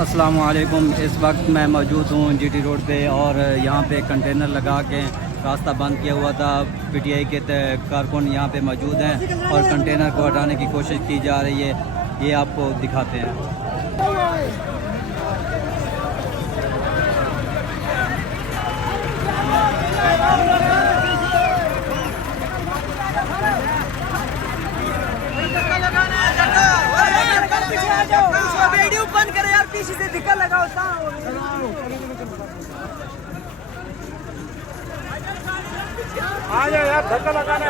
अस्सलामुअलैकुम। इस वक्त मैं मौजूद हूँ जीटी रोड पे और यहाँ पे कंटेनर लगा के रास्ता बंद किया हुआ था। पीटीआई के कारकुन यहाँ पे मौजूद हैं और कंटेनर को हटाने की कोशिश की जा रही है। ये आपको दिखाते हैं। वीडियो बंद करे यार, पीछे से धक्का लगाओ। आ जाओ यार, धक्का लगाने